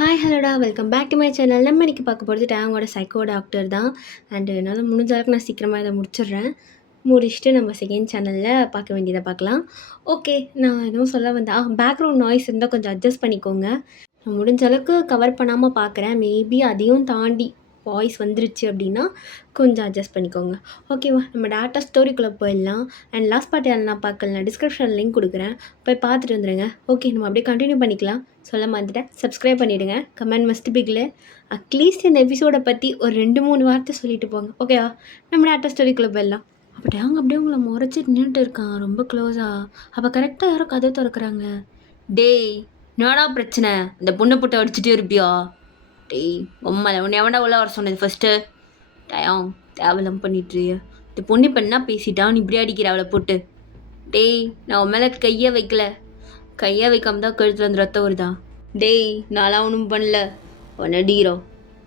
Hi ஹலோடா welcome back to my channel. நம்ம இன்றைக்கி பார்க்க போகிறது டேங்கோட சைக்கோ டாக்டர் தான். அண்டு என்னால் முடிஞ்ச அளவுக்கு நான் சீக்கிரமாக இதை முடிச்சிடுறேன். முடிச்சுட்டு நம்ம செகண்ட் சேனலில் பார்க்க வேண்டியதை பார்க்கலாம். ஓகே, நான் எதுவும் சொல்ல வந்தேன். பேக்ரவுண்ட் நாய்ஸ் இருந்தால் கொஞ்சம் அட்ஜஸ்ட் பண்ணிக்கோங்க. நான் முடிஞ்ச அளவுக்கு கவர் பண்ணாமல் பார்க்குறேன். மேபி அதையும் தாண்டி வாய்ஸ் வந்துருச்சு அப்படின்னா கொஞ்சம் அட்ஜஸ்ட் பண்ணிக்கோங்க. ஓகேவா, நம்ம டேட்டா ஸ்டோரிக்குள்ளே போயிடலாம். அண்ட் லாஸ்ட் பார்ட் யாரெல்லாம் பார்க்கலாம், டிஸ்கிரிப்ஷன் லிங்க் கொடுக்குறேன், போய் பார்த்துட்டு வந்துடுங்க. ஓகே, நம்ம அப்படியே கண்டினியூ பண்ணிக்கலாம். சொல்ல மாட்டேன், சப்ஸ்கிரைப் பண்ணிவிடுங்க. கமெண்ட் மஸ்ட் பிகில் அட்லீஸ்ட் இந்த எபிசோடை பற்றி ஒரு 2-3 வார்த்தை சொல்லிட்டு போங்க. ஓகேவா, நம்ம டேட்டா ஸ்டோரிக்குள்ளே போயிடலாம். அப்போ டேங்க அப்படியே உங்களை முறைச்சிட்டு நின்றுட்டு இருக்கான் ரொம்ப க்ளோஸாக. அப்போ கரெக்டாக யாரோ கதை திறக்கிறாங்க. டேய், என்னடா பிரச்சனை? இந்த பொண்ணை போட்டு அடிச்சுட்டே இருப்பியா? டேய் உண்மை உன்னை எவன்டா உள்ள வர சொன்னது ஃபஸ்ட்டு? டயம் தேவலம் பண்ணிட்டு இந்த பொண்ணு இப்போ என்ன பேசிட்டான் இப்படி அடிக்கிற அவளை போட்டு? டேய், நான் உன் மேலே கையை வைக்காம தான் கழுத்துல வந்து ரத்தம் வருதா? டேய், நான்லாம் ஒன்றும் பண்ணல, அவன் நடிகிறோம்.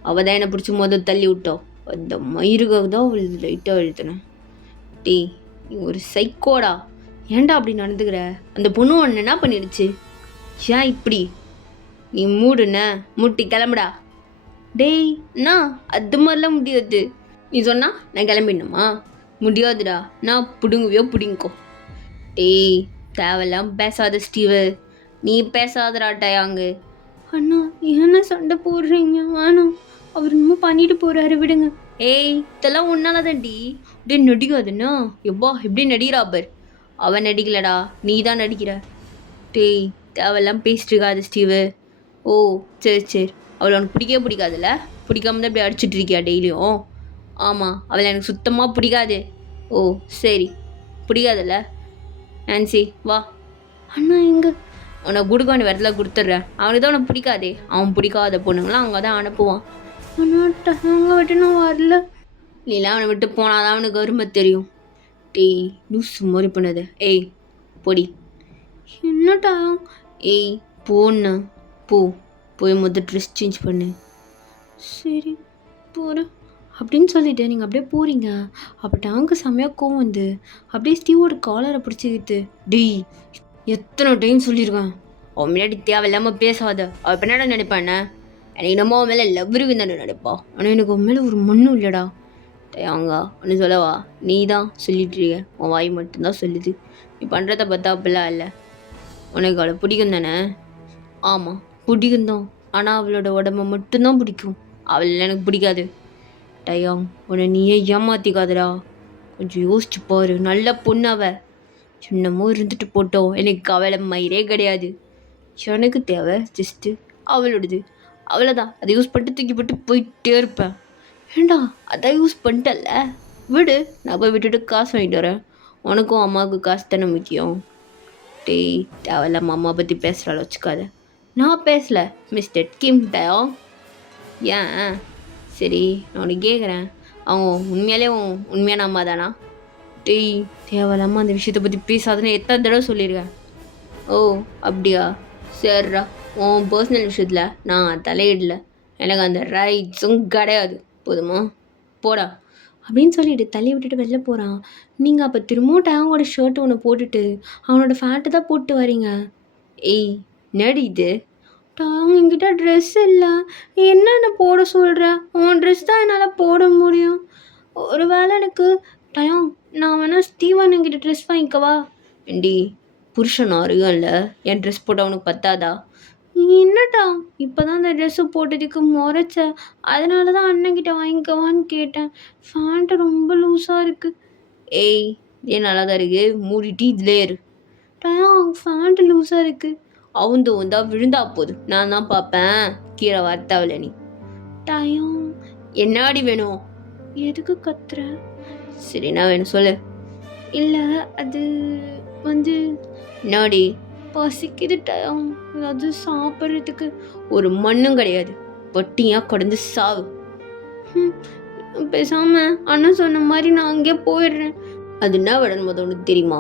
அவள் தான் என்னை பிடிச்சி முதல் தள்ளி விட்டோம். அந்த மயிருக்காக தான் அவள் லைட்டாக எழுத்துனேன். டேய், நீ ஒரு சைக்கோடா, ஏன்டா அப்படி நடந்துக்கிற? அந்த பொண்ணு ஒன்று என்ன பண்ணிடுச்சு? ஏன் இப்படி? நீ மூட்டி கிளம்புடா. டேய், அண்ணா அது மாதிரிலாம் முடியாது. நீ சொன்னா நான் கிளம்பிடணுமா? முடியாதுடா, நான் பிடிங்கோ. டேய், தேவையெல்லாம் பேசாத ஸ்டீவு, நீ பேசாதடா டயாங்கு. அண்ணா என்ன சண்டை போடுறீங்க? வேணாம், அவர் இன்னும் பண்ணிட்டு போகிறாரு, விடுங்க. ஏய், இதெல்லாம் ஒன்னாலதான்டி. டே நடிக்காதுண்ணா. எப்பா எப்படி நடிக்கிறா பர்? அவன் நடிக்கலடா, நீ தான் நடிக்கிற. டேய், தேவையெல்லாம் பேசிட்டு இருக்காது ஸ்டீவு. ஓ சரி, அவளை உனக்கு பிடிக்காதுல்ல? பிடிக்காம தான் இப்படி அடிச்சுட்டு இருக்கியா டெய்லியும்? ஆமாம், அவளை எனக்கு சுத்தமாக பிடிக்காது. ஓ சரி, பிடிக்காதுல்ல? நான்சி வா. அண்ணா எங்க? உன்னை குடுக்கான இடத்துல கொடுத்துட்றேன். அவனுக்கு தான் உனக்கு பிடிக்காதே, அவன் பிடிக்காத பொண்ணுங்களாம் அங்கே தான் அனுப்புவான். அவங்க விட்டு நான் வரல. நீலாம் அவனை விட்டு போனாதான் அவனுக்கு அருமை தெரியும். டேய், லூஸ் மாதிரி பண்ணது. ஏய் பொடி. என்னட்டா? ஏய் போன்னு போய் முதல் ட்ரெஸ் சேஞ்ச் பண்ணு. சரி போகிறேன் அப்படின்னு சொல்லிட்டு நீங்கள் அப்படியே போகிறீங்க. அப்போ டேங்கு செம்மையாக கோவம் வந்து அப்படியே ஸ்டீவோட காலரை பிடிச்சிக்கிட்டு, டேய் எத்தனை டைம் சொல்லியிருக்கேன், அவன் முன்னாடி தேவையில்லாமல் பேசாத. அவள் இப்போ என்னடா நினைப்பானே? எனக்கு என்னமோ அவன் மேலே லவ் இருக்குன்னு நினைப்பா. ஆனால் எனக்கு அவன் மேலே ஒரு மண்ணும் இல்லைடா. டேங்க ஒன்று சொல்லவா? நீ தான் சொல்லிட்டு இருக்க, உன் வாய் மட்டும்தான் சொல்லுது. நீ பண்ணுறத பார்த்தா அப்படிலாம் இல்லை. உனக்கு அவளை பிடிக்கும் தானே? ஆமாம் பிடிக்கும் தான், ஆனால் அவளோட உடம்ப மட்டும்தான் பிடிக்கும். அவள் எனக்கு பிடிக்காது. டயம் உன்னை நீயே ஏமாத்திக்காதடா, கொஞ்சம் யோசிச்சு பாரு. நல்ல பொண்ணு அவ, சின்னமோ இருந்துட்டு போட்டோம். எனக்கு அவளை மயிரே கிடையாது. எனக்கு தேவை ஜஸ்ட்டு அவளோடது, அவ்வளோதான். அதை யூஸ் பண்ணிட்டு தூக்கி போட்டு போயிட்டே இருப்பேன். ஏண்டா அதான் யூஸ் பண்ணிட்டல்ல, விடு. நான் போய் விட்டுட்டு காசு வாங்கிட்டு வரேன். உனக்கும் அம்மாவுக்கு காசு தானே முக்கியம். டேய், தேவையில்லாம அம்மா பற்றி பேசுகிறாள் வச்சுக்காத. நான் பேசல மிஸ்டர் கிம் டயம். ஏன்? சரி, நான் உனக்கு கேட்குறேன், அவங்க உண்மையாலே உண்மையான அம்மா தானா? டேய், தேவையில்லாமல் அந்த விஷயத்தை பற்றி பேசாதுன்னு எத்தனை தடவை சொல்லியிருக்கேன். ஓ அப்படியா? சரிடா, உன் பர்சனல் விஷயத்தில் நான் தலையிடல, எனக்கு அந்த ரைட்ஸும் கிடையாது, போதுமா? போடா அப்படின்னு சொல்லிட்டு தள்ளி விட்டுட்டு வெளில போகிறான். நீங்கள் அப்போ திரும்பவும் டேங்கோட ஷர்ட் ஒன்று போட்டுட்டு அவனோட ஃபேண்ட்டு தான் போட்டு வரீங்க. ஏய் நடி இது, டாங் என்கிட்ட ட்ரெஸ் இல்லை, என்னென்ன போட சொல்கிற? உன் ட்ரெஸ் தான் என்னால் போட முடியும். ஒரு வேளை எனக்கு டயம், நான் வேணால் ஸ்டீவன் என்கிட்ட ட்ரெஸ் வாங்கிக்கவா? ஏண்டி புருஷன் அருகல்ல, என் ட்ரெஸ் போட்டால் அவனுக்கு பத்தாதா? என்னட்டா இப்போ தான் அந்த ட்ரெஸ்ஸு போட்டதுக்கு முறைச்ச, அதனால தான் அண்ணன்கிட்ட வாங்கிக்கவான்னு கேட்டேன். ஃபேண்ட்டு ரொம்ப லூஸாக இருக்குது. ஏய் ஏன் நல்லா தான் இருக்குது, மூடிட்டு இதிலே இரு. டயம் ஃபேண்ட்டு லூஸாக இருக்குது. அவந்தா விழுந்தா போதும், நான் தான் பார்ப்பேன். கீழே வரத்தாவில்ல நீ. டயம் என்னாடி வேணும்? எதுக்கு கத்துற? சரி என்ன வேணும் சொல்லு. இல்லை அது வந்து நாடி பசிக்குது டயம், ஏதாவது சாப்பிட்றதுக்கு. ஒரு மண்ணும் கிடையாது, பட்டியாக கடந்து சாவு. பேசாமல் அண்ணன் சொன்ன மாதிரி நான் அங்கேயே போயிடுறேன். அது என்ன விடணும் போது உனக்கு தெரியுமா?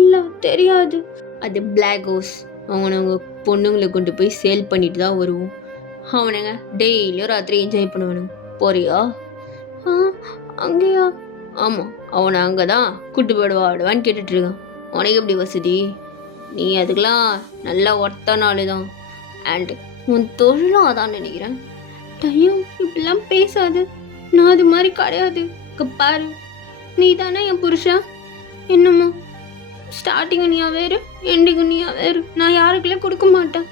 இல்லை தெரியாது. அது பிளாக் ஹவுஸ். அவங்க பொண்ணுங்களை கொண்டு போய் சேல் பண்ணிட்டு தான் வருவோம். அவனுங்க டெய்லியும் ராத்திரி என்ஜாய் பண்ணுவானுங்க. போறியா? அங்கேயா? ஆமாம், அவனை அங்கே தான் கூட்டு போயிடுவாடுவான்னு கேட்டுட்ருக்கான். உனக்கு எப்படி வசதி? நீ அதுக்கெலாம் நல்லா ஒர்த்தான ஆளு தான். அண்ட் உன் தொழிலும் அதான் நினைக்கிறேன். டைம் இப்படிலாம் பேசாது, நான் அது மாதிரி கிடையாது. இங்க பாரு, நீ தானே என் புருஷன். என்னமோ ஸ்டார்டிங் நீயா வேறு, எண்டிங் நீயா வேறு. நான் யாருக்குள்ளே கொடுக்க மாட்டேன்.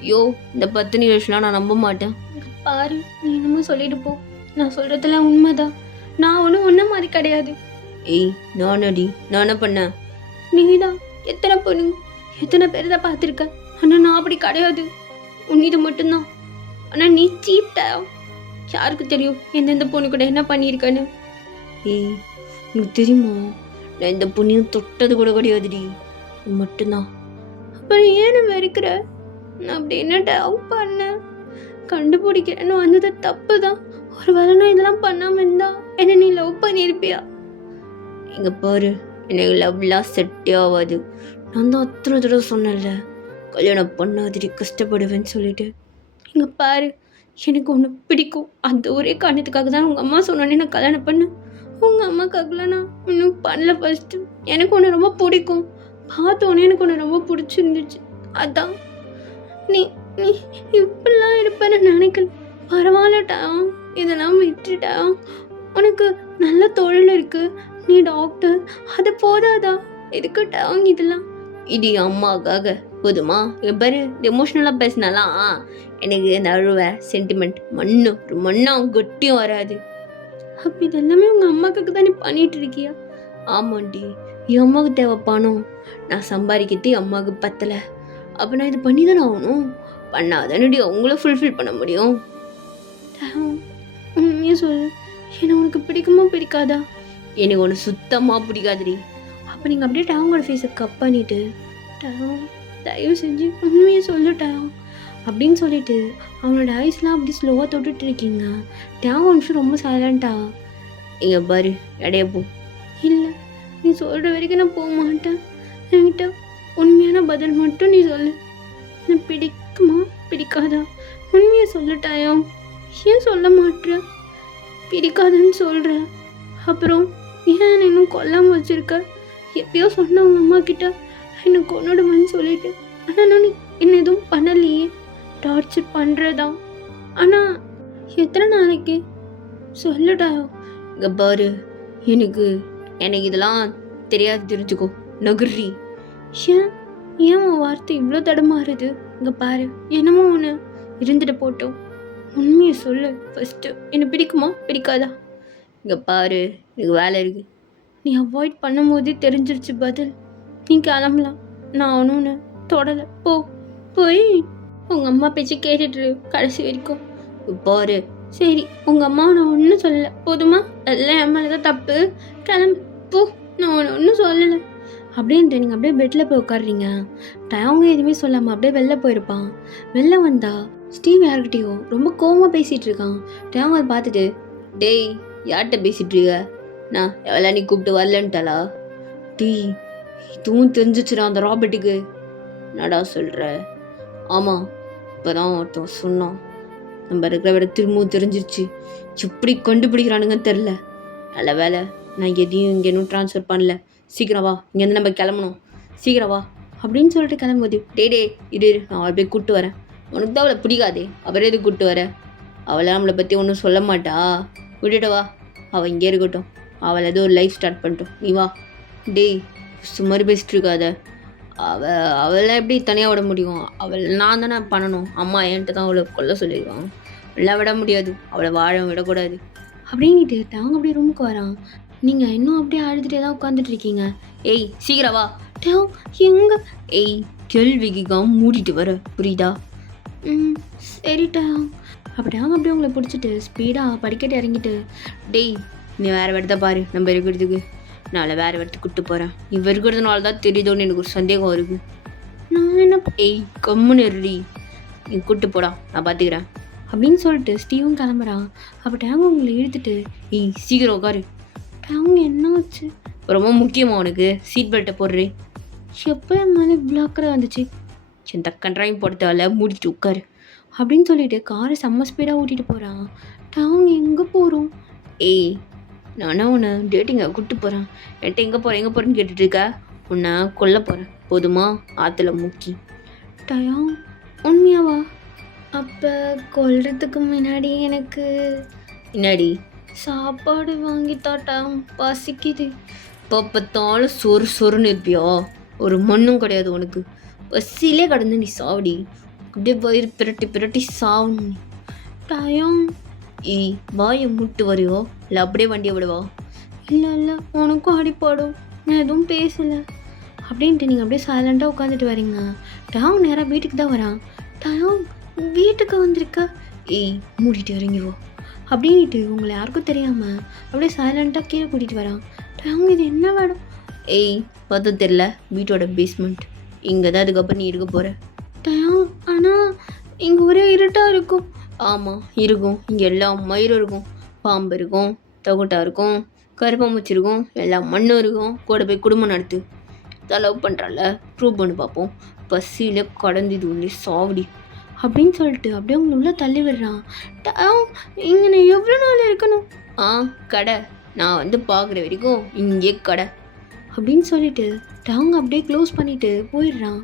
ஐயோ, இந்த 10 நிமிஷம்லாம் நான் நம்ப மாட்டேன். இங்க பாரு, நீ என்னமோ சொல்லிட்டு போ. நான் சொல்றதெல்லாம் உண்மைதான். நான் ஒன்றும் ஒன்றை மாதிரி கிடையாது. ஏய், நானடி, நான் என்ன பண்ணேன்? நீதான் எத்தனை பொண்ணு, எத்தனை பேர் தான் பார்த்துருக்க. ஆனால் நான் அப்படி கிடையாது. உன்னிது மட்டும்தான். ஆனால் நீ சீப்டா. யாருக்கு தெரியும் எந்தெந்த பொண்ணு கூட என்ன பண்ணியிருக்கேன்னு? ஏய், எனக்கு தெரியுமா, நான் இந்த பொண்ணையும் தொட்டது கூட கிடையாதுடி. இது மட்டும்தான். அப்புறம் ஏன்னு வெறுக்கிற? நான் அப்படி என்னட்ட பண்ணேன்? கண்டுபிடிக்கிறேன்னு வந்தது தப்பு தான். ஒரு வேளை நான் இதெல்லாம் பண்ணாமல் இருந்தா என்ன நீ லவ் பண்ணியிருப்பியா? இங்க பாரு, எனக்கு லவ்லாம் செட்டே ஆகாது. நான் தான் அத்தனை தடவை சொன்னேன்ல, கல்யாணம் பண்ணாதிரி கஷ்டப்படுவேன்னு சொல்லிட்டு. இங்க பாரு, எனக்கு ஒன்று பிடிக்கும். அந்த ஒரே காரணத்துக்காக தான் உங்கள் அம்மா சொன்னோன்னே நான் கல்யாணம் பண்ணேன். உங்கள் அம்மாக்காகலாம் நான் இன்னும் பண்ணல. ஃபஸ்ட்டு எனக்கு ஒன்று ரொம்ப பிடிக்கும். பார்த்தோன்னே எனக்கு ஒன்று ரொம்ப பிடிச்சிருந்துச்சு. அதான். நீ நீ இப்படிலாம் இருப்பேன்னு நினைக்கல. பரவாயில்லட்டா, இதெல்லாம் விட்டுட்டா. உனக்கு நல்ல தொழில் இருக்கு, நீ டாக்டர், அது போதாதா? எதுக்கிட்டா இதெல்லாம்? இது அம்மாவுக்காக போதுமா? பாரு, எமோஷ்னலாக பேசினாலாம் எனக்கு நழுவ சென்டிமெண்ட் ஒரு மண்ணாக கட்டியும் வராது. அப்போ இதெல்லாமே உங்கள் அம்மாவுக்கு தான் நீ பண்ணிட்டு இருக்கியா? ஆமாண்டி, என் அம்மாவுக்கு தேவை பணம். நான் சம்பாதிக்கிறது என் அம்மாவுக்கு பத்தலை. அப்போ நான் இது பண்ணி தானே ஆகணும். பண்ணாதானடி அவங்கள ஃபுல்ஃபில் பண்ண முடியும். உண்மையாக சொல்லு, என்ன உனக்கு பிடிக்குமா பிடிக்காதா? எனக்கு ஒன்று சுத்தமாக பிடிக்காதுடி. அப்போ நீங்கள் அப்படியே டேவோட ஃபேஸை கப் பண்ணிவிட்டு, டேவோ தயவு செஞ்சு உண்மையை சொல்லுட்டா அப்படின்னு சொல்லிட்டு அவனோட ஐஸ்லாம் அப்படி ஸ்லோவாக தொட்டுட்டு இருக்கீங்க. டேவோ நிமிஷம் ரொம்ப சைலண்ட்டா. இங்கே பாரு, இடைய போ. இல்லை, நீ சொல்கிற வரைக்கும் நான் போக மாட்டேன். என்கிட்ட உண்மையான பதில் மட்டும் நீ சொல்லு. எனக்கு பிடிக்குமா பிடிக்காதா? உண்மையை சொல்லட்டாயோ? ஏன் சொல்ல மாட்டேற? பிடிக்காதுன்னு சொல்கிற, அப்புறம் ஏன் இன்னும் கொல்லாமல் வச்சுருக்க? எப்பயோ சொன்ன உங்கள் அம்மா கிட்ட என்னை கொன்னுடுமான்னு சொல்லிட்டு. ஆனால் நான் என்ன எதுவும் பண்ணலையே, டார்ச்சர் பண்ணுறதான். ஆனால் எத்தனை நாளைக்கு சொல்லட்டாயோ? இங்கே பாரு, எனக்கு இதெல்லாம் தெரியாது, தெரிஞ்சுக்கோ. நகர்றி. ஏன் ஏன் உன் வார்த்தை இவ்வளோ தடமாறுது? இங்கே பாரு, என்னமோ ஒன்று இருந்துட்டு போட்டோம். உண்மையை சொல்லு ஃபஸ்ட்டு. என்னை பிடிக்குமா பிடிக்காதா? இங்கே பாரு, எனக்கு வேலை இருக்குது. நீ அவாய்ட் பண்ணும்போது தெரிஞ்சிருச்சு பதில். நீ கிளம்பலாம். நான் ஒன்று தொடலை. போய் உங்கள் அம்மா பேச்சு கேட்டுட்டு கடைசி வரைக்கும். பாரு, சரி, உங்கள் அம்மா நான் ஒன்றும் சொல்லலை போதுமா? எல்லாம் என் மேலே தான் தப்பு. கிளம்பு போ, நான் ஒன்றும் சொல்லலை அப்படின்ட்டு நீங்கள் அப்படியே பெட்டில் போய் உட்காடுறீங்க. அவங்க எதுவுமே சொல்லாமல் அப்படியே வெளில போயிருப்பான். வெளில வந்தா ஸ்டீவ் யார்கிட்டையோ ரொம்ப கோவமாக பேசிகிட்டு இருக்கான். அவங்க அதை பார்த்துட்டு, டேய் யார்கிட்ட பேசிகிட்டு இருக்க? நான் எவ்வளோ நீ கூப்பிட்டு வரலன்ட்டாளா? டீ இதுவும் தெரிஞ்சிச்சுடா அந்த ராபர்ட்டுக்கு. நடா சொல்கிற? ஆமாம், இப்போ தான் ஒருத்தன் சொன்னான். நம்ம இருக்கிற விட திரும்பவும் தெரிஞ்சிருச்சு. எப்படி கண்டுபிடிக்கிறானுங்கன்னு தெரில. நல்ல வேலை நான் எதையும் இங்கே இன்னும் ட்ரான்ஸ்ஃபர் பண்ணல. சீக்கிரம் வா, இங்கேருந்து நம்ம கிளம்பணும், சீக்கிரம் வா அப்படின்னு சொல்லிட்டு கிளம்பும்போது, டே இரு, நான் அவளை போய் கூப்பிட்டு வரேன். உனக்கு தான் அவளை பிடிக்காதே, அவரே எது கூப்பிட்டு வர? அவளை நம்மளை பற்றி ஒன்றும் சொல்ல மாட்டா, விட்டுட்டு வா. அவள் இங்கே இருக்கட்டும், அவளை ஏதோ ஒரு லைஃப் ஸ்டார்ட் பண்ணிட்டோம், நீ வா. டேய் சுமாரி பேசிட்டு இருக்காத. அவளை எப்படி தனியாக விட முடியும்? அவள் நான் தானே பண்ணணும். அம்மா என்கிட்ட தான் அவளை கொல்ல சொல்லிடுவாங்க. எல்லாம் விட முடியாது, அவளை வாழ விடக்கூடாது அப்படின்ட்டு அவங்க அப்படியே ரூமுக்கு வரான். நீங்கள் இன்னும் அப்படியே அழுதுகிட்டே தான் உட்காந்துட்டு இருக்கீங்க. ஏய் சீக்கிரம் வா. எங்க? ஏய் கேள்விக்கு மூடிட்டு வர, புரியுதா? சரிட்டா. அப்படியே உங்களை பிடிச்சிட்டு ஸ்பீடாக படிக்கட்டு இறங்கிட்டு, டேய் நீ வேறு இடத்த பாரு, நம்ம இருக்கிறதுக்கு நான் வேறு இடத்துக்கு கூப்பிட்டு போகிறேன். இவ இருக்கிறதுனால தான் தெரியுதோன்னு எனக்கு ஒரு சந்தேகம் இருக்குது. நான் என்ன? ஏய் கம்முன்னு இருடி, நீ கூப்பிட்டு போடா, நான் பார்த்துக்கிறேன் அப்படின்னு சொல்லிட்டு ஸ்டீவும் கிளம்புறான். அவங்க உங்களை இழுத்துட்டு, ஏய் சீக்கிரம் உட்காரு. அவங்க என்ன வச்சு? ரொம்ப முக்கியமாக உனக்கு சீட் பெல்ட்டை போடுறே. எப்போ என் மேலே பிளாக்கரை வந்துச்சு? எந்த கண்ட்ராயும் போடுறதால மூடிட்டு உட்காரு அப்படின்னு சொல்லிட்டு காரை செம்ம ஸ்பீடாக ஓட்டிகிட்டு போகிறான். அவங்க எங்கே போகிறோம்? ஏய் நானா உன்னை டேட்டிங்க கூப்பிட்டு போகிறேன். என்கிட்ட எங்கே போகிறேன்னு கேட்டுட்டு இருக்க? உன்னை கொல்ல போகிறேன், போதுமா? ஆற்றுல முக்கி. டயா உண்மையாவா? அப்போ கொல்றதுக்கு முன்னாடி எனக்கு என்னடி சாப்பாடு வாங்கி தாட்டா, பசிக்குது. இப்போ பார்த்தாலும் சொறு சொறுன்னு இருப்பியா? ஒரு மண்ணும் கிடையாது உனக்கு. பசியிலே கடந்து நீ சாவடி. அப்படியே வயிறு பிரட்டி பிரட்டி சாவணும் நீ. டயம். ஏய், வாயை மூட்டு வரையோ இல்லை அப்படியே வண்டியை விடுவா? இல்லை இல்லை, உனக்கும் அடிப்படும், நான் எதுவும் பேசலை அப்படின்ட்டு நீங்கள் அப்படியே சைலண்ட்டாக உட்காந்துட்டு வரீங்க. டயம் நேராக வீட்டுக்கு தான் வரான். டயம், வீட்டுக்கு வந்திருக்க? ஏய், மூடிட்டு இறங்கிவோ அப்படின்ட்டு உங்களை யாருக்கும் தெரியாமல் அப்படியே சைலண்ட்டாக கீழே கூட்டிகிட்டு வரான். டயம், இது என்ன வேணும்? ஏய், பார்த்து தெரில, வீட்டோட பேஸ்மெண்ட் இங்கே தான், அதுக்கப்புறம் நீ இருக்க போகிற. டயம், ஆனால் இங்கே ஒரே இருட்டாக இருக்கும். ஆமாம் இருக்கும், இங்கே எல்லா மயிரும் இருக்கும், பாம்பு இருக்கும், தகுட்டா இருக்கும், கருப்பாம்பூச்சி இருக்கும், எல்லா மண்ணும் இருக்கும். கூட போய் குடும்பம் நடத்து. லவ் பண்ணுறால, ப்ரூவ் பண்ணி பார்ப்போம். பசியில் கடந்து இது ஒன்றே சாவடி அப்படின்னு சொல்லிட்டு அப்படியே உங்களை உள்ள தள்ளி விடுறான். இங்கே நான் எவ்வளோ நாள் இருக்கணும்? கடை நான் வந்து பார்க்குற வரைக்கும் இங்கே கடை அப்படின்னு சொல்லிட்டு டவுங்க அப்படியே க்ளோஸ் பண்ணிவிட்டு போயிடுறான்.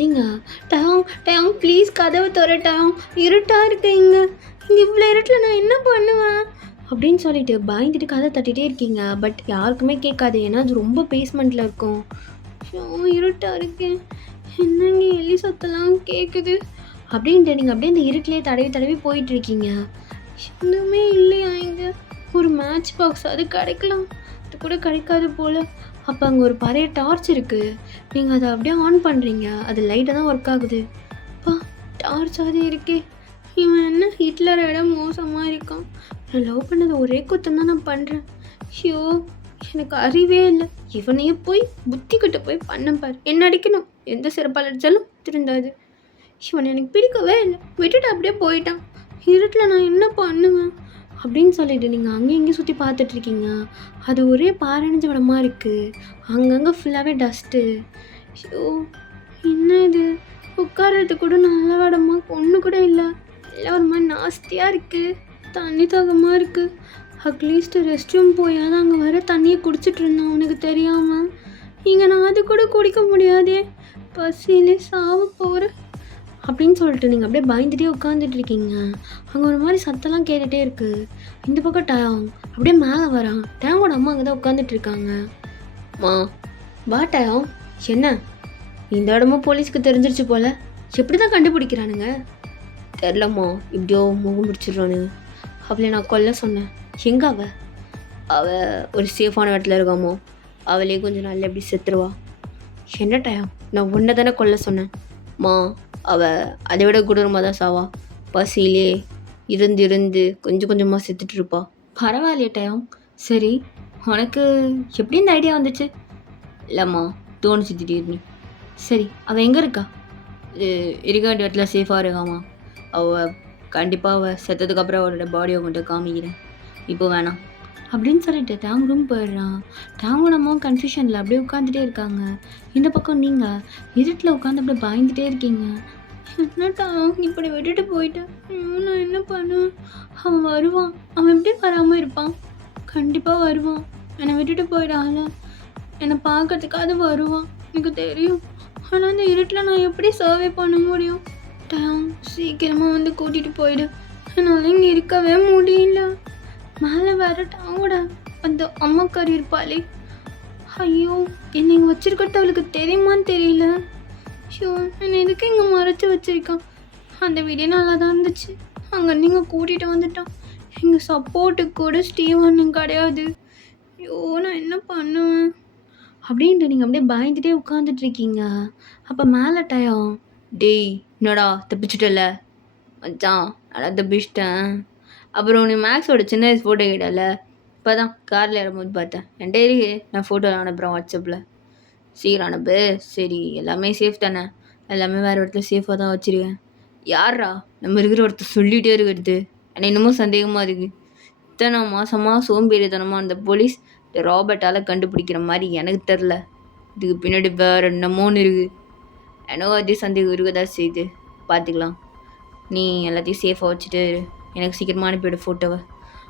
நீங்கள் டவுங் ப்ளீஸ் கதவை திற டவுங், இருட்டாக இருக்கு இங்கே இவ்வளோ இருட்டில் நான் என்ன பண்ணுவேன் அப்படின்னு சொல்லிட்டு பயந்துட்டு கதை தட்டிகிட்டே இருக்கீங்க. பட் யாருக்குமே கேட்காது, ஏன்னா அது ரொம்ப பேஸ்மெண்ட்டில் இருக்கும். இருட்டாக இருக்கேன், என்னங்க எலி சத்தெல்லாம் கேட்குது அப்படின்ட்டு நீங்கள் அப்படியே இந்த இருட்டிலே தடவி போயிட்டுருக்கீங்க. இன்னுமே இல்லையா இங்கே? ஒரு மேட்ச் பாக்ஸ் அது கிடைக்கலாம், அது கூட கிடைக்காது போல். அப்போ அங்கே ஒரு பழைய டார்ச் இருக்குது, நீங்கள் அதை அப்படியே ஆன் பண்ணுறீங்க, அது லைட்டாக தான் ஒர்க் ஆகுது. அப்பா, டார்ச் அது இருக்கே. இவன் என்ன ஹிட்லரை விட மோசமாக இருக்கான். நான் லவ் பண்ணது ஒரே குத்தம் தான் நான் பண்ணுறேன். ஐயோ, எனக்கு அறிவே இல்லை. இவனையே போய் புத்திக்கிட்ட போய் பண்ணப்பார், என்ன அடிக்கணும், எந்த சிறப்பால் அடித்தாலும் திருந்தாது. இவன் எனக்கு பிடிக்கவே இல்லை, விட்டுட்டு அப்படியே போயிட்டான். இருட்டில் நான் என்ன பண்ணுவேன் அப்படின்னு சொல்லிட்டு நீங்கள் அங்கேயும் இங்கேயும் சுற்றி பார்த்துட்ருக்கீங்க. அது ஒரே பாரணிஞ்ச இடமாக இருக்குது, அங்கங்கே ஃபுல்லாகவே டஸ்ட்டு. ஐயோ, என்ன இது, உட்காரது கூட நல்ல இடமா ஒன்று கூட இல்லை, எல்லாம் ஒரு மாதிரி நாஸ்தியாக இருக்குது, தண்ணி தாகமாக இருக்குது. அட்லீஸ்ட் ரெஸ்ட் ரூம் போயாவது அங்கே வர தண்ணியை குடிச்சிட்டு இருந்தேன் உனக்கு தெரியாமல். இங்கே நான் அது கூட குடிக்க முடியாதே, பசியிலே சாவ போகிறேன் அப்படின்னு சொல்லிட்டு நீங்கள் அப்படியே பயந்துட்டே உட்காந்துட்டு இருக்கீங்க. அங்கே ஒரு மாதிரி சத்தெல்லாம் கேட்டுகிட்டே இருக்குது. இந்த பக்கம் டயாங் அப்படியே மேலே வரான். டயாங்கோட அம்மா அங்கே தான் உட்காந்துட்டு இருக்காங்க. மா வா டயாங். என்ன இந்த இடமும் போலீஸ்க்கு தெரிஞ்சிருச்சு போல், எப்படி தான் கண்டுபிடிக்கிறானுங்க தெரிலம்மா, இப்படியோ முகம் பிடிச்சிடுறானு. அவளை நான் கொல்ல சொன்னேன். எங்கே அவள் ஒரு சேஃபான இடத்துல இருக்காமோ, அவளே கொஞ்சம் நாளில் எப்படி செத்துருவா. என்ன டயாங், நான் ஒன்றை தானே கொல்ல சொன்னேன். மா, அவள் அதை விட கொடூரமாக தான் சாவா, பசியிலே இருந்து கொஞ்சம் கொஞ்சமாக செத்துட்டு இருப்பா. பரவாயில்லையே டயம், சரி உனக்கு எப்படி இந்த ஐடியா வந்துச்சு? இல்லைம்மா, தோணுச்சு திடீர்னு. சரி, அவள் எங்கே இருக்கா? இருக்க வேண்டிய இடத்துல சேஃபாக இருக்காமா. அவள் கண்டிப்பாக அவள் செத்ததுக்கப்புறம் அவளோட பாடியை கொண்டு காமிக்கிறேன், இப்போ வேணாம் அப்படின்னு சொல்லிட்டு டேங் ரூம் போயிடுறான். டேங்கோட அம்மா கன்ஃபியூஷனில் அப்படியே உட்காந்துட்டே இருக்காங்க. இந்த பக்கம் நீங்கள் இருட்டில் உட்காந்து அப்படியே பயந்துகிட்டே இருக்கீங்க. என்ன டேங் இப்படி விட்டுட்டு போயிட்டேன், நான் என்ன பண்ணுவேன்? அவன் வருவான், அவன் எப்படி வராமல் இருப்பான்? கண்டிப்பாக வருவான், என்னை விட்டுட்டு போயிடாத, என்னை பார்க்கறதுக்காவது வருவான், எனக்கு தெரியும். ஆனால் இந்த இருட்டில் நான் எப்படி சர்வே பண்ண முடியும்? டேங் சீக்கிரமாக வந்து கூட்டிகிட்டு போயிடு, என்னால் இங்கே இருக்கவே முடியல. மேலே வேற டாங்கோட அந்த அம்மாக்காரி இருப்பாளே, ஐயோ என்னை இங்கே வச்சிருக்கிறது அவளுக்கு தெரியுமான்னு தெரியல. ஐயோ, என்னை எதுக்கு இங்கே மறைச்சி வச்சிருக்கான்? அந்த வீடியோ நல்லா தான் இருந்துச்சு, அங்கே நீங்கள் கூட்டிகிட்டு வந்துட்டான். எங்கள் சப்போர்ட்டுக்கு கூட ஸ்டீவன் கிடையாது. ஐயோ, நான் என்ன பண்ணுவேன் அப்படின்ட்டு நீங்கள் அப்படியே பயந்துட்டே உட்காந்துட்ருக்கீங்க. அப்போ மேலே டயம், டேய் என்னடா தப்பிச்சிட்டல மச்சான், நல்லா தப்பிச்சிட்டேன். அப்புறம் நீ மேக்ஸோட சின்ன வயசு ஃபோட்டோ கேட்டல, இப்போ தான் காரில் ஏறும்போது பார்த்தேன். என் டெய்லி நான் ஃபோட்டோ அனுப்புகிறேன் வாட்ஸ்அப்பில், சீக்கிரம் அனுப்பு. சரி, எல்லாமே சேஃப் தானே? எல்லாமே வேறு இடத்துல சேஃபாக தான் வச்சுருக்கேன். யாரா நம்ம இருக்கிற ஒருத்தர் சொல்லிகிட்டே இருக்கிறது, எனக்கு இன்னமும் சந்தேகமாக இருக்குது. இத்தனை மாதமாக சோம்பேறித்தனமாக அந்த போலீஸ் இந்த ராபர்ட்டால் கண்டுபிடிக்கிற மாதிரி எனக்கு தெரில. இதுக்கு பின்னாடி வேறு என்னமோன்னு இருக்குது. எனக்கு அதே சந்தேகம் இருக்குதா செய்யுது. பார்த்துக்கலாம், நீ எல்லாத்தையும் சேஃபாக வச்சுட்டு எனக்கு சீக்கிரமாக அனுப்பிவிட ஃபோட்டோவை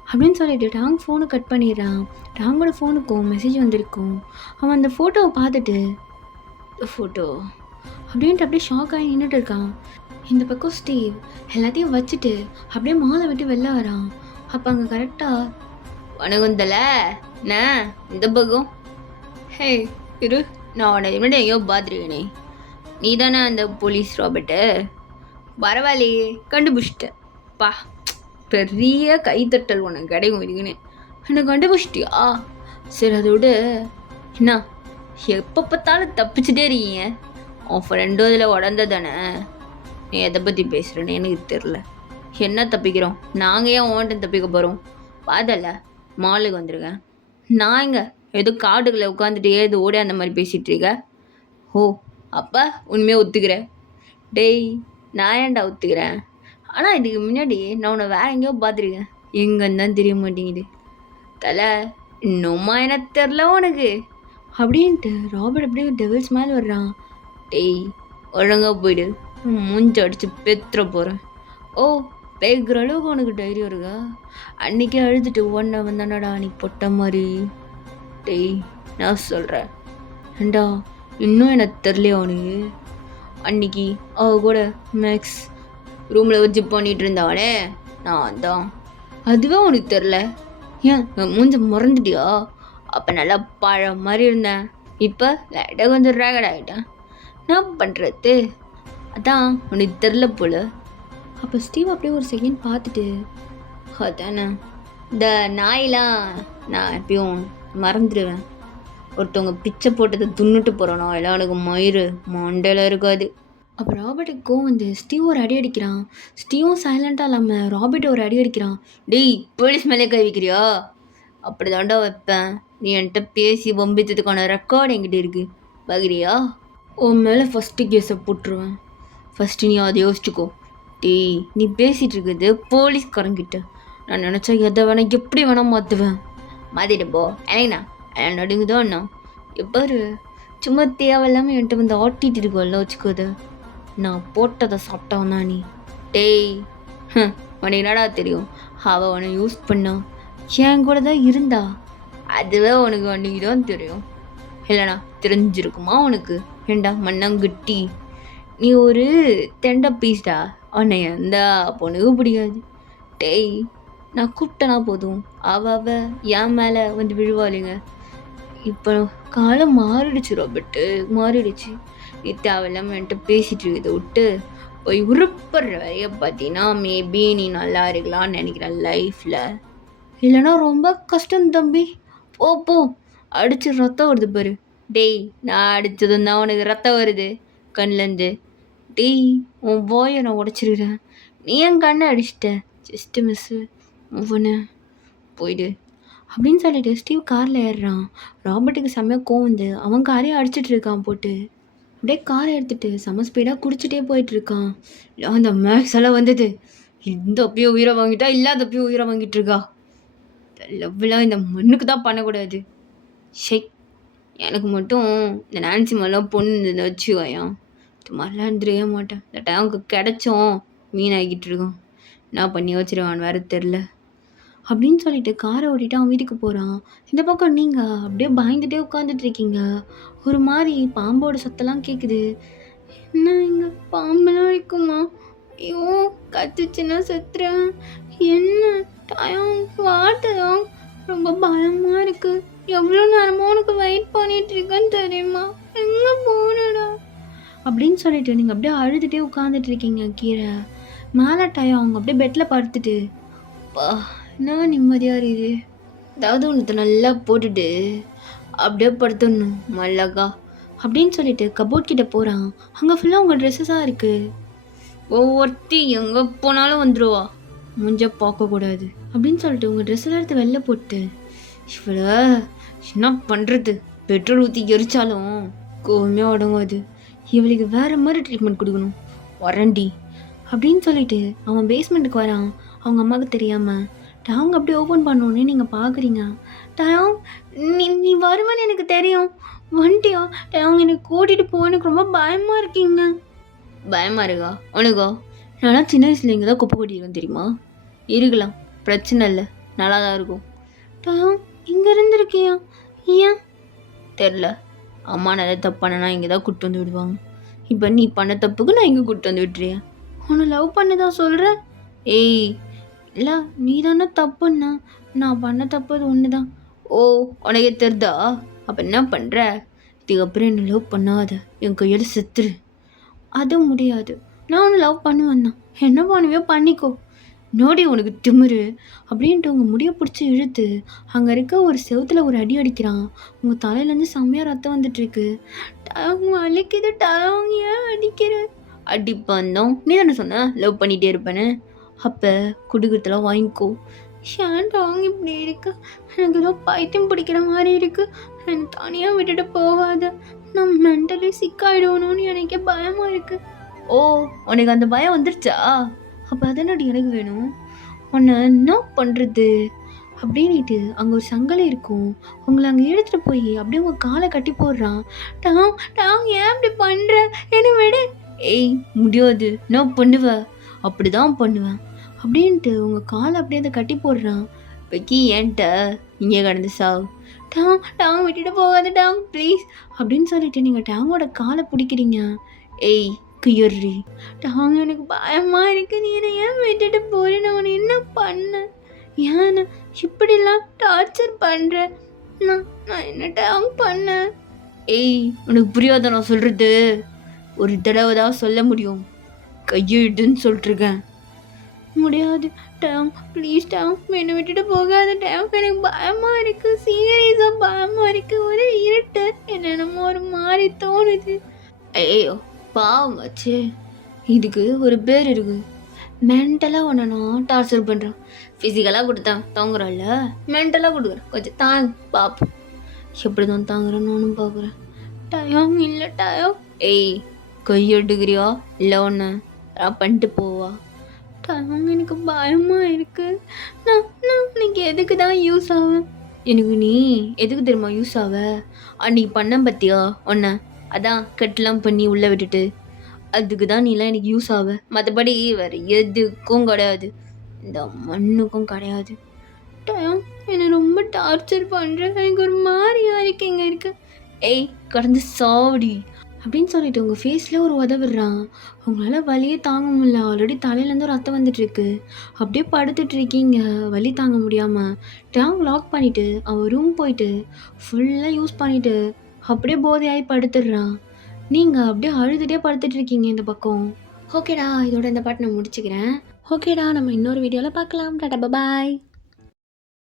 அப்படின்னு சொல்லிட்டு டாங் ஃபோனை கட் பண்ணிடுறான். டாங்கோட ஃபோனுக்கும் மெசேஜ் வந்திருக்கும். அவன் அந்த ஃபோட்டோவை பார்த்துட்டு ஃபோட்டோ அப்படின்ட்டு அப்படியே ஷாக் ஆகி நின்றுட்டு இருக்கான். இந்த பக்கம் ஸ்டீவ் எல்லாத்தையும் வச்சுட்டு அப்படியே மாலை விட்டு வெளில வரான். அப்போ அங்கே கரெக்டாக வணக்கம் தலை நான் இந்த பக்கம். ஹே இரு, நான் உன்னை முன்னாடி எங்கேயோ பார்த்துருக்கேனே, நீ தானே அந்த போலீஸ் ராபர்ட்டு? பரவாயில்லையே கண்டுபிடிச்சிட்டேன் பா, பெரிய கைத்தட்டல் உனக்கு கிடைக்கும் இதுக்குன்னு. என்னை கண்டுபிடிச்சிட்டியா? சரி அதோட என்ன எப்போ பார்த்தாலும் தப்பிச்சுட்டே இருக்கீங்க. உன் ஃப்ரெண்டும் இதில் உடந்த தானே, நீ எதை பற்றி பேசுகிறேன்னு எனக்கு தெரில. என்ன தப்பிக்கிறோம், நாங்கள் ஏன் ஓன்ட்டு தப்பிக்க போகிறோம்? பார்த்தல மாலுக்கு வந்திருக்கேன் நான், இங்கே ஏதோ காடுகளை உட்காந்துட்டு ஏது ஓடி அந்த மாதிரி பேசிகிட்டு இருக்க. ஓ அப்போ உண்மையாக ஒத்துக்கிறேன். டேய் நான் ஏன்டா ஒத்துக்கிறேன், ஆனால் இதுக்கு முன்னாடி நான் உன்னை வேற எங்கேயோ பார்த்துருக்கேன், எங்கன்னு தான் தெரிய மாட்டேங்குது. தலை இன்னும்மா என்ன தெரில உனக்கு அப்படின்ட்டு ராபர்ட் அப்படியே டெவில்ஸ் மேலே வர்றான். டேய் ஒழுங்காக போயிடு, மூஞ்சி அடித்து பெத்துற போகிறேன். ஓ பேக்கிற அளவுக்கு உனக்கு தைரியம் இருக்கா? அன்றைக்கி அழுதுட்டு ஒன்றை வந்தானடா அன்றைக்கி பொட்ட மாதிரி. டேய் நான் சொல்கிறேன் ஏண்டா இன்னும் எனக்கு தெரிலையா உனக்கு? அன்னைக்கு அவ கூட மேக்ஸ் ரூமில் வச்சு பண்ணிகிட்டு இருந்தானே நான் தான். அதுவே உனக்கு தெரில? ஏன் மூஞ்ச மறந்துட்டியா? அப்போ நல்லா பழம் மாதிரி இருந்தேன், இப்போ லைட்டாக கொஞ்சம் ரேகட் ஆகிட்டேன். என்ன பண்ணுறது, அதான் உனக்கு தெரில போல. அப்போ ஸ்டீவ் அப்படியே ஒரு செகண்ட் பார்த்துட்டு அதானே இந்த நாயெலாம் நான் எப்பயும் மறந்துடுவேன். ஒருத்தவங்க பிச்சை போட்டதை துண்ணுட்டு போகிறோன்னா எல்லாம் எனக்கு மயிறு மண்டையில் இருக்காது. அப்போ ராபர்ட்டுக்கு வந்து ஸ்டீவ் ஒரு அடி அடிக்கிறான். ஸ்டீவும் சைலண்ட்டாக இல்லாமல் ராபர்ட் ஒரு அடி அடிக்கிறான். டேய் போலீஸ் மேலே கை வைக்கிறியா? அப்படி தாண்டா வைப்பேன். நீ என்கிட்ட பேசி வம்பித்ததுக்கான ரெக்கார்டு என்கிட்ட இருக்குது, பார்க்குறியா? உன் மேலே ஃபஸ்ட்டு கேஸை போட்டுருவேன். ஃபஸ்ட்டு நீ அதை யோசிச்சுக்கோ. டேய் நீ பேசிகிட்டு இருக்குது போலீஸ்காரங்கிட்ட, நான் நினச்சா எதை வேணால் எப்படி வேணால் மாற்றுவேன். மாற்றிட்டு போ எனக்குண்ணா நடுங்குதோண்ணா. எப்பாரு சும்மா தேவையில்லாமல் என்கிட்ட வந்து ஆட்டிட்டு இருக்கோம்ல வச்சுக்கோது. நான் போட்டதை சாப்பிட்டவன் தான் நீ. டேய் உனக்கு என்னடா தெரியும், அவள் உன்னை யூஸ் பண்ணா என் கூட தான் இருந்தா, அதுவே உனக்கு அன்றைக்கி தான் தெரியும். இல்லைண்ணா தெரிஞ்சிருக்குமா உனக்கு? ஏண்டா மண்ணாங்குட்டி, நீ ஒரு தெண்டை பீஸ்டா, உன்னை எந்த பொண்ணுக்கு பிடிக்காது. டேய் நான் கூப்பிட்டனா போதும் அவ என் மேலே வந்து விழுவாளுங்க. இப்போ காலம் மாறிடுச்சு ராபர்ட்டு, மாறிடுச்சு. நீ தேவையில்லாமல் என்கிட்ட பேசிகிட்டு இருக்கிறத விட்டு போய் உருப்படுற வரைய பார்த்தீங்கன்னா மேபி நீ நல்லா இருக்கலாம்னு நினைக்கிறேன் லைஃப்பில். இல்லைனா ரொம்ப கஷ்டம் தம்பி. போ போ, அடிச்சு ரத்தம் வருது பாரு. டேய் நான் அடித்ததும் தான் உனக்கு ரத்தம் வருது கண்லேருந்து. டேய் உன் வாயை நான் உடச்சிருக்கிறேன், நீ என் கண்ணை அடிச்சிட்ட, ஜஸ்ட்டு மிஸ்ஸு, ஒவ்வொன்று போயிடு அப்படின்னு சொல்லிட்டு ஸ்டீவ் காரில் ஏறுறான். ராபர்ட்டுக்கு செம்மையாக கோவம் வந்து அவன் காரையே அடிச்சிட்டு இருக்கான் போட்டு. அப்படியே காரை எடுத்துகிட்டு செம்ம ஸ்பீடாக குடிச்சிட்டே போயிட்டுருக்கான். அந்த மேக்ஸ் எல்லாம் வந்தது, இந்த அப்பயும் உயிரை வாங்கிட்டா இல்லாதப்பயும் உயிரை வாங்கிட்டு இருக்கா. லவ்லாம் இந்த மண்ணுக்கு தான் பண்ணக்கூடாது. ஷெய் எனக்கு மட்டும் இந்த நான்சி மாதிரிலாம் பொண்ணு இருந்ததை வச்சுக்கோயன், இது மாதிரிலாம் இருந்துடவே மாட்டேன். இந்த டைமுக்கு கிடைச்சோம் வீணாகிட்டு இருக்கோம், நான் பண்ணி வச்சிருவான் வேறு தெரில அப்படின்னு சொல்லிட்டு காரை ஓட்டிட்டு அவன் வீட்டுக்கு போகிறான். இந்த பக்கம் நீங்கள் அப்படியே பயந்துட்டே உட்காந்துட்டு இருக்கீங்க. ஒரு மாதிரி பாம்போட சத்தெல்லாம் கேட்குது. என்ன இங்கே பாம்பெல்லாம் இருக்குமா? ஐயோ கத்துச்சுன்னா செத்துறேன். என்ன டயம் வாட்டதான், ரொம்ப பயமாக இருக்குது. எவ்வளோ நேரமாக உனக்கு வெயிட் பண்ணிட்டு இருக்கேன்னு தெரியுமா? எங்கே போனடா அப்படின்னு சொல்லிட்டு நீங்கள் அப்படியே அழுதுகிட்டே உட்காந்துட்டு இருக்கீங்க. கீரை மேலே டயம் அவங்க அப்படியே பெட்டில் படுத்துட்டு பா என்ன நிம்மதியாக இருக்குது. ஏதாவது ஒன்று நல்லா போட்டுட்டு அப்படியே படுத்துடணும் மல்லக்கா அப்படின்னு சொல்லிட்டு கபோர்ட் கிட்ட போகிறான். அங்கே ஃபுல்லாக உங்கள் ட்ரெஸ்ஸஸாக இருக்குது. ஒவ்வொருத்தி எங்கே போனாலும் வந்துடுவா, முஞ்ச பார்க்கக்கூடாது அப்படின்னு சொல்லிட்டு உங்கள் ட்ரெஸ்ஸெல்லாம் எடுத்து வெளில போட்டு இவ்வளோ என்ன பண்ணுறது, பெட்ரோல் ஊற்றி எரிச்சாலும் கோவமே அடங்காது, இவளுக்கு வேறு மாதிரி ட்ரீட்மெண்ட் கொடுக்கணும் வரண்டி அப்படின்னு சொல்லிட்டு அவன் பேஸ்மெண்ட்டுக்கு வரான். அவங்க அம்மாவுக்கு தெரியாமல் டேங்க அப்படியே ஓப்பன் பண்ணோன்னே நீங்கள் பார்க்குறீங்க. டயம் நீ நீ வருவேன்னு எனக்கு தெரியும், வந்துட்டியா? டேங்க எனக்கு கூட்டிகிட்டு போ, எனக்கு ரொம்ப பயமாக இருக்கீங்க. பயமாக இருக்கா உனக்கோ? நல்லா சின்ன வயசில் இங்கே தான் குப்பை கொட்டிடுவேன் தெரியுமா? இருக்கலாம் பிரச்சனை இல்லை, நல்லா தான் இருக்கும். டயம் இங்கே இருந்திருக்கியா? ஏன் தெரில, அம்மா நல்லா தப்பு பண்ணனா இங்கே தான் கூப்பிட்டு வந்து விடுவாங்க. இப்போ நீ பண்ண தப்புக்கு நான் இங்கே கூப்பிட்டு வந்து விட்டுறேன். உன்னை லவ் பண்ணதா சொல்கிற? ஏய் இல்லை, நீ தானே தப்புன்னா. நான் பண்ண தப்பு அது ஒன்று தான். ஓ, உனக்கு தெரிதா? அப்போ என்ன பண்ணுற? இதுக்கப்புறம் என்னை லவ் பண்ணாத, என் கையில் செத்துரு. அது முடியாது. நான் ஒன்று லவ் பண்ணுவேன் தான். என்ன பண்ணுவியோ பண்ணிக்கோ. நோடி உனக்கு திமிரு அப்படின்ட்டு உங்கள் முடியை பிடிச்சி இழுத்து அங்கே இருக்க ஒரு செவுத்துல ஒரு அடி அடிக்கிறான். உங்கள் தலையிலேருந்து செம்மையாக ரத்தம் வந்துட்டுருக்கு. டயங் வலிக்குது, டயங் ஏன் அடிக்கிற? அடிப்பாந்தோம், நீ தானே சொன்ன லவ் பண்ணிகிட்டே இருப்பேன்னு. அப்போ குடுக்கறதுலாம் வாங்கிக்கோ. ஏன் டாங் இப்படி இருக்கு? எனக்கு ஏதோ பைத்தியம் பிடிக்கிற மாதிரி இருக்கு. எனக்கு தனியாக விட்டுட்டு போகாத. நான் மென்டலி சிக்காயிடுவணும்னு எனக்கே பயமாக இருக்கு. ஓ, உனக்கு அந்த பயம் வந்துருச்சா? அப்போ அதனடி எனக்கு வேணும். உன்னை என்ன பண்ணுறது அப்படின்ட்டு அங்கே ஒரு சங்கலை இருக்கும். உங்களை அங்கே இழுத்துட்டு போய் அப்படியே உங்கள் காலை கட்டி போடுறான். டாங் டாங் ஏன் இப்படி பண்ணுற? என்ன விட. ஏய் முடியாது, நான் பண்ணுவேன், அப்படி தான் பண்ணுவேன் அப்படின்ட்டு உங்கள் காலை அப்படியே அதை கட்டி போடுறான். வெக்கி ஏன்ட்ட இங்கே கடந்து சாவு. டாங் டாங் விட்டுட்டு போகாத டாங் ப்ளீஸ் அப்படின்னு சொல்லிட்டு நீங்கள் டாங்கோட காலை பிடிக்கிறீங்க. ஏய் குயர்றி. டாங் எனக்கு பயமாக இருக்கு, நீ என்னை ஏன் விட்டுட்டு போற? நான் உன்னை என்ன பண்ண? ஏன் இப்படிலாம் டார்ச்சர் பண்ணுற? நான் என்ன டாங் பண்ண? ஏய் உனக்கு புரியாத நான் சொல்கிறது? ஒரு தடவை தான் சொல்ல முடியும், கையெழுதுன்னு சொல்லிட்டுருக்கேன். முடியாது டாங் ப்ளீஸ் டாங், என்னை விட்டுட்டு போகாத டாங், எனக்கு பயமாக இருக்குது, சீரியஸாக பயமாக இருக்குது. ஒரே இருட்டு, என்னென்னமோ ஒரு மாதிரி தோணுது. ஐயோ பாவமாச்சு. இதுக்கு ஒரு பேர் இருக்கு. மென்டலாக ஒன்று நான் டார்ச்சர் பண்ணுறேன். ஃபிசிக்கலாக கொடுத்தேன் தாங்குறல்ல, மென்டலாக கொடுக்குறேன். கொஞ்சம் தாங்க பார்ப்போம் எப்படி தான் தாங்குறேன், நானும் பார்க்குறேன். டயம் இல்லை டயம். ஏய் கையெடுக்கிறியா இல்லை ஒன்று பண்ணிட்டு போவா? டயம் எனக்கு பயமாக இருக்குது. நான் இன்னைக்கு எதுக்கு தான் யூஸ் ஆகும்? எனக்கு நீ எதுக்கு தெரியுமா யூஸ் ஆவ? அன்னைக்கு பண்ண பத்தியா ஒன்ன, அதான் கட்டெலாம் பண்ணி உள்ளே விட்டுட்டு, அதுக்கு தான் நீலாம் எனக்கு யூஸ் ஆவ. மற்றபடி வேறு எதுக்கும் கிடையாது, இந்த மண்ணுக்கும் கிடையாது. டைம் என்னை ரொம்ப டார்ச்சர் பண்ணுறேன், எனக்கு ஒரு மாதிரியா இருக்கீங்க இருக்கு. ஏய் கடந்து சாவடி அப்படின்னு சொல்லிட்டு உங்கள் ஃபேஸில் ஒரு உதவிடுறான். உங்களால் வலியே தாங்க முடியல, ஆல்ரெடி தலையிலேருந்து ரத்தம் வந்துட்டுருக்கு. அப்படியே படுத்துட்டு இருக்கீங்க வலி தாங்க முடியாமல். டாங் லாக் பண்ணிவிட்டு அவன் ரூம் போயிட்டு ஃபுல்லாக யூஸ் பண்ணிவிட்டு அப்படியே போதையாகி படுத்துடுறான். நீங்கள் அப்படியே அழுதுகிட்டே படுத்துட்டு இருக்கீங்க இந்த பக்கம். ஓகேடா, இதோட இந்த பாட்டு நான் முடிச்சுக்கிறேன். ஓகேடா, நம்ம இன்னொரு வீடியோவில் பார்க்கலாம். டாடா பாய்.